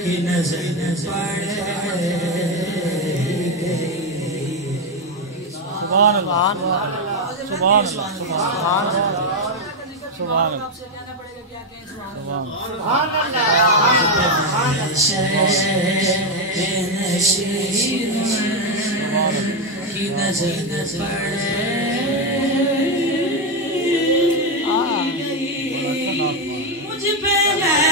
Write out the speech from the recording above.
की नजर पड़ सुभान अल्लाह सुभान अल्लाह सुभान सुभान की नजर पड़े मुझ पे